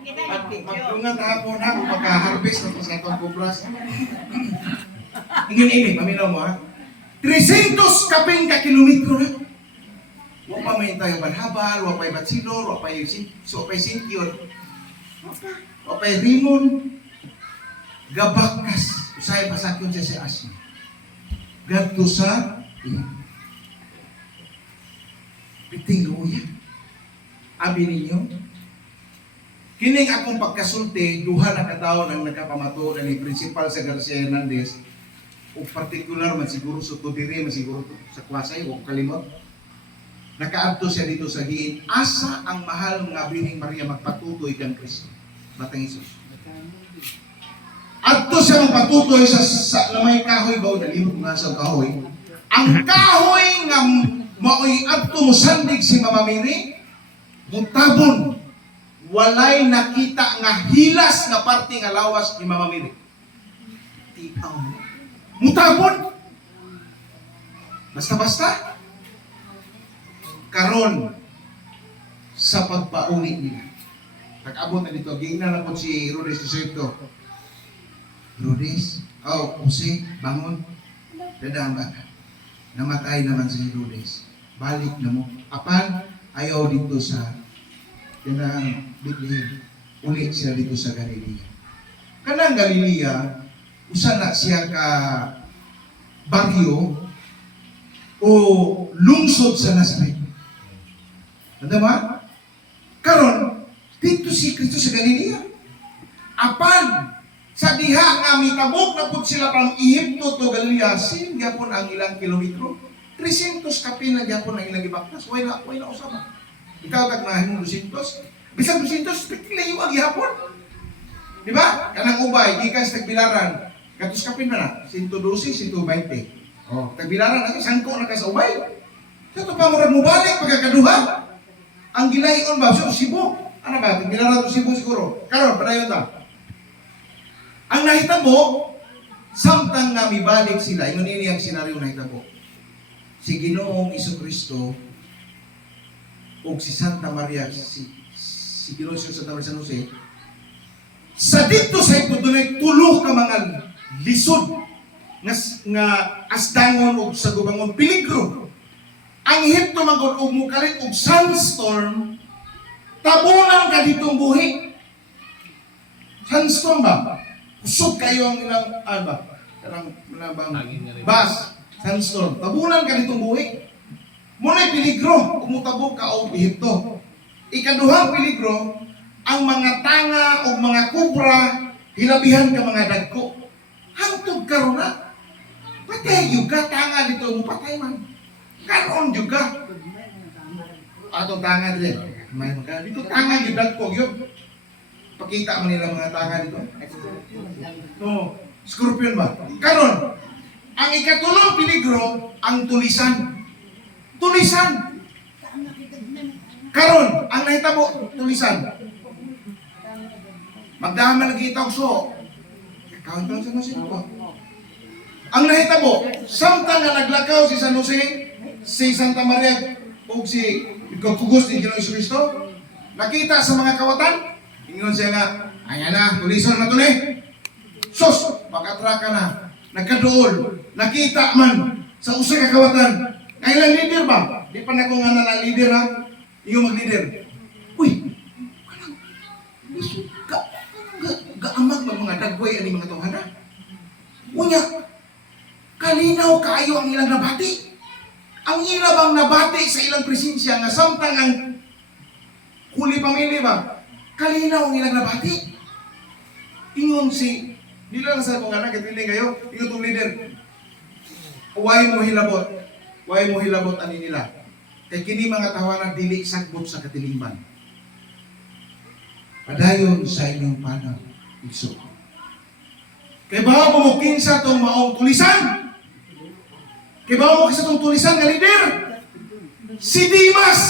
Magdungan hapon na kung magka-harvest na sa itong kubras. Ingin-ingin, maminaw mo ha. 300 kaping ka kilometro na. Huwag pa may tayo balhabal, huwag pa'y batsilor, huwag pa'y sintior, huwag pa'y rimon, gabakas. Usaya pasakyon siya sa asya. Gadto sa piting luya. Abi ninyo, kining akong pagkasulti, duha na kataon ang nakapamato na ni Principal sa Garcia Hernandez, o particular man siguro sa tudiri, man siguro sa kwasay, o kalimot. Nakaadto siya dito sa diin, asa ang mahal ng Birheng Maria magpatutoy kang Kristo. Batang Isus. Adto siya magpatutoy sa may kahoy ba, nalimot nga sa kahoy. Ang kahoy nga maoy adto mo sandig si Mama Mary, mutabon. Walay nakita nga hilas nga parte nga lawas ni Mama Mary. Titaw mo. Mutabon. Basta-basta. Karon sa pagpauli nila. Nag-abot na dito. Gina na po si Rodes Isoito. Rodes, Jose, bangon. Dadaan ba? Namatay naman si Rodes. Balik na mo. Apan, ayaw dito sa kanang Bethlehem. Ulit siya dito sa Galilea. Kanang Galilea, usa na siya ka baryo o lungsod sa Nazareth. Ano ba? Karon, dito si Kristo sa Galilea. Apan, sa diha nga mitabok na po sila pang Ehipto to Galilea, sin gyapon ang ilang kilometro. 300 kapin na gyapon ang ilang ibaktas. Way na usama. Ikaw tag mahimong 200. Bisag 200, layo ang gihapon. Di ba? Kanang ubay, gikan sa tagbilaran. Katus kapin na na, 112, 120. Oh, tagbilaran na, sangko na ka sa ubay. Sa ito pa mo balik pagkakaduha. Ang gilayon ba? So, Cebu. Ano ba? Tagbilaran to Cebu siguro. Karon, padayon ta. Ang nahitabo, samtang nga mibalik sila, yun ini ang senaryo nahitabo. Si Ginoong Isukristo o si Santa Maria, si Ginoong Santa Maria San Jose, sa dito sa ito, doon tulo ka mga lisod nga asdangon o sa gubangon peligro. Ang Ehipto magod og mukalit og sandstorm, tabunan ka ditong buhi. Sandstorm ba? Usog kayo ang ilang, karang bas, sandstorm. Tabunan ka ditong buhi. Muna'y peligro, umutabog ka o Ehipto. Ikaduhang peligro, ang mga tanga o mga kubra, hilabihan ka mga dagko. Hantog karon na. Patay juga, tanga dito mo patay man. Karon juga. Atong tanga dito. May mga dito tanga yung dagko yun. Pakita mo nila mga tanga dito. No, scorpion ba? Karon, ang ikatulong peligro, ang tulisan. Tulisan. Karon, ang nahitabo, tulisan. Magdaman lagi itaw so. Kauntan sa Jose ko. Ang nahitabo, samtang nga naglakaw si San Jose, si Santa Maria, o si Kugos ni Ginoong Jesucristo, nakita sa mga kawatan, ingon siya nga, ayan na, tulisan na ito Sos, makatraka na, nagkadool, nakita man sa usa ka kawatan. Kailan leader ba? Di pa na kung nga na leader ha? Iyong mag-leader. Uy, gaamag mga dagway ani mga tawhana. Unya, kalinaw kaayo ang ilang nabati. Ang ilang bang nabati sa ilang presensya nga samtang ang huli pamilya ba? Kalinaw ang ilang nabati. Ingon si, nila lang sa mga anak, itiling kayo, ingon itong leader. Huwag mo hilabot. Huwag mo hilabot ani nila. Kaya kini mga tawanan dili sagbot sa katilingban. Padayon sa inyong panang iso. Kaya ba mo kinsa itong maong tulisan? Kaya ba mo kinsa itong tulisan nga leader? Si Dimas!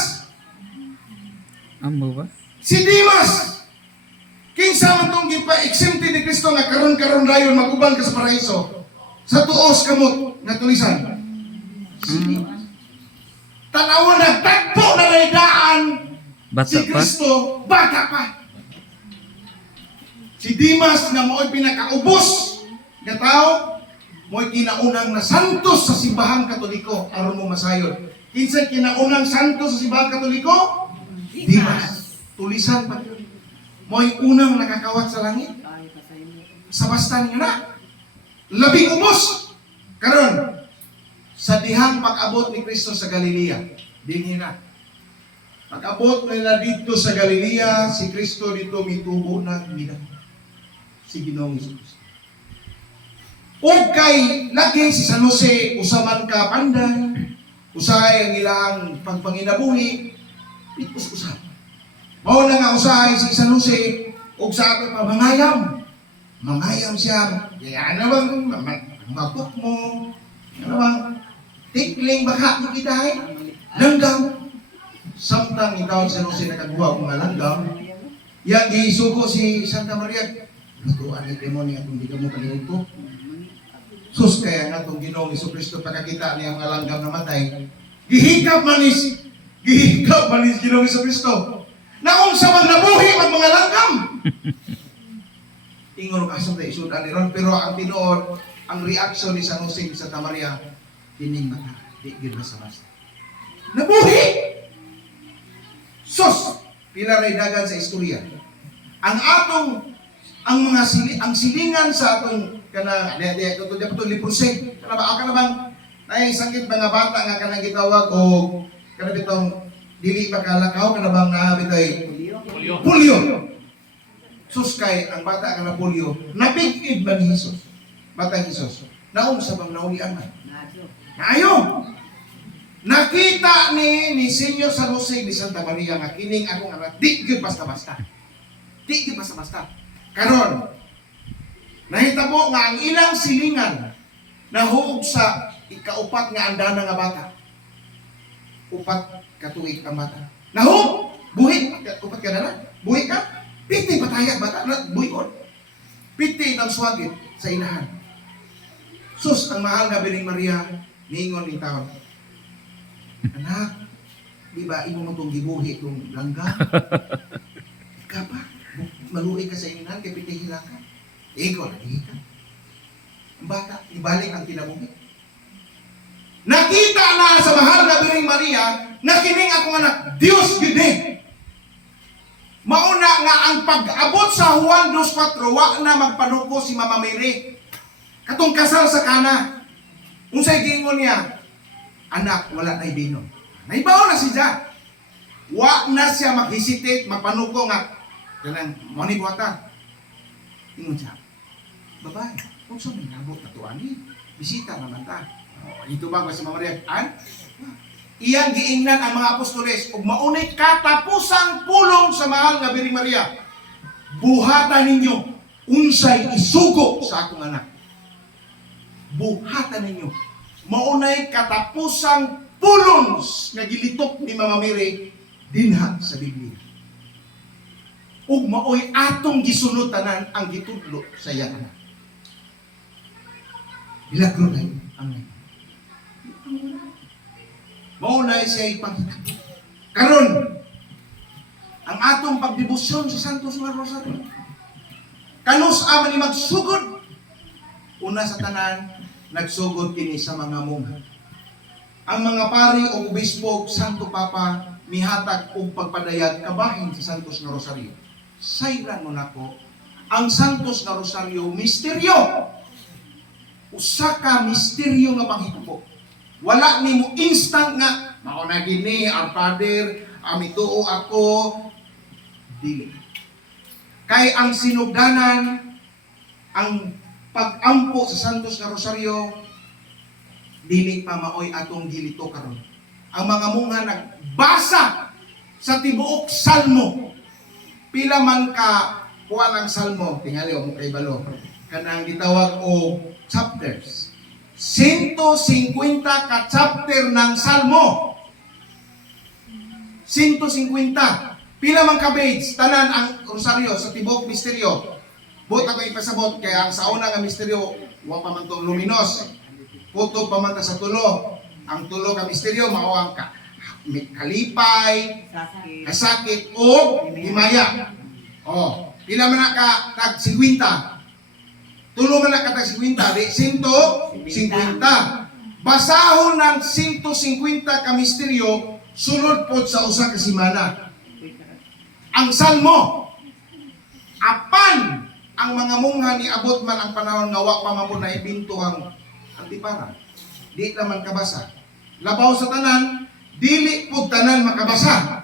Amo ba? Si Dimas! Kinsa man itong gipa-exempted ni Kristo nga karon-karon dayon magubang ka sa paraiso. Sa tuos kamot nga tulisan. Si Dimas. Tanawon nagtagpo na laydaan Bata si pa? Kristo, bata pa. Si Dimas nga mo'y pinakaubos nga tao, mo'y kinaunang na santos sa simbahang Katoliko aron mo masayod. Kinsa kinaunang santos sa simbahang Katoliko? Dimas. Tulisan pa yun. Mo'y unang nakakawat sa langit. Sa basta niyo na. Labing ubos. Karon, sa dihang pag-abot ni Kristo sa Galilea, dinhi na. Pag-abot nila dito sa Galilea, si Kristo dito mitubo na mida. Si Ginoong Hesus. O kay lagi si San Jose, usaman ka panday, usay ang ilang pagpanginabuhi, pitus-usap. Mao na nga usahay si San Jose, o sa akin pa, mangayam. Mangayam siya. Kaya ano bang, mapok mo, ano bang, tikling baka mo kitahay, langgam. Samtang ikaw San Jose nakagawa kong mga langgam, yan isugo si Santa Maria, lutuan ni demonyo atong di ka mo kalimuto. Sus kaya nga itong Ginoong Jesucristo pagkakita niya mga langgam na matay, gihigap manis Ginoong Jesucristo. Naong sa magnabuhi ang mga langgam. Ingon ka sa isudan ni Ron, pero ang tinuod, ang reaction ni San Jose sa Santa Maria, tining mata, di gid sa basta. Nabuhi! Sus! Pila ray dagan sa istorya. Ang mga silingan sa atong kana tutod liprose. Kana ba ka bang nay sakit mga bata nga kanang gitawag o kana bitong dili makalakaw kana bang naabitay polio. Sus kay ang bata kana polio, napigid man ni Hesus. Batang Hesus. Naong sa bang naulian man. Ayo. Nakita ni Senyor San Jose ni Santa Maria nga kining akong anak di gyud basta-basta. Di gyud basta-basta. Karon nahitabo nga ang ilang silingan nahuog sa ikaupat nga andana nga bata. Upat ka tuig ang bata. Nahuog! Buhi! Upat ka na? Buhi ka? Piti patayag bata. Buhi on. Piti ng swagit sa inahan. Sus, ang mahal nga Bining Maria, ningon ni taon. Anak, di ba imo mo itong gibuhi itong langga? Ika pa, maluwi ka sa inahan, kay piti hilakan. Ikaw, lagi ka. Ang bata, ibalik ang kinabuhi. Nakita na sa mahal na Bining Maria, na kining akong anak, Diyos gede. Mauna nga ang pag-abot sa Juan 2:4, wa na magpanuko si Mama Mary. Katong kasal sa kana. Unsay gingon niya? Anak, wala na ibino. Naibaw na siya. Wa na siya mag-hesitate, magpanuko nga. Ganang, moni buhata. Ingon siya. Babae, kung saan may nabot na tuwan bisita naman ta. Ito ba si Mama Maria? Iyang giingnan ang mga apostoles ug maunay katapusang pulong sa mahal nga Biring Maria. Buhatan ninyo unsay isugo sa akong anak. Buhatan ninyo. Maunay katapusang pulong nga gilitok ni Mama Mary dinha sa Biblia. Ug maoy atong gisunod tanan ang gitudlo sa iyang anak. Milagro na yun. Amen. Maunay siya ipangita. Karon, ang atong pagdebosyon sa Santos nga Rosario. Kanus aman ni magsugod. Una sa tanan, nagsugod kini sa mga mungha. Ang mga pari o obispo, Santo Papa, mihatag og pagpadayag kabahin sa Santos nga Rosario. Sayran mo nako, ang Santos nga Rosario, misteryo. Usa ka misteryo nga panghitabo. Wala nimo instant nga mao na gini ang Father, amituo ako dili. Kay ang sinugdanan, ang pag-ampo sa Santos nga Rosario dili pa maoy atong gilito karon. Ang mga mungha nagbasa sa tibuok salmo. Pila man ka kuha ng salmo, tingali o kay balo. Kanang gitawag o chapters. 150 ka chapter ng salmo. 150. Pila man ka page, tanan ang rosaryo sa tibuok misteryo. Buot ako ipasabot, kaya ang sa una nga misteryo, wa pa man itong luminos. Puto pa man ta sa tulo. Ang tulo ka misteryo, mao ang kalipay, kasakit, o himaya. O, Pila man na ka tag 50. Tulo man na ka tag 50, di 150. Basahon ng 150 ka misteryo sulod pod sa usa ka semana. Ang salmo, apan ang mga mungha ni abot man ang panahon nga wa pa man na ibinto ang antipara. Di naman kabasa. Labaw sa tanan, dili pud tanan makabasa.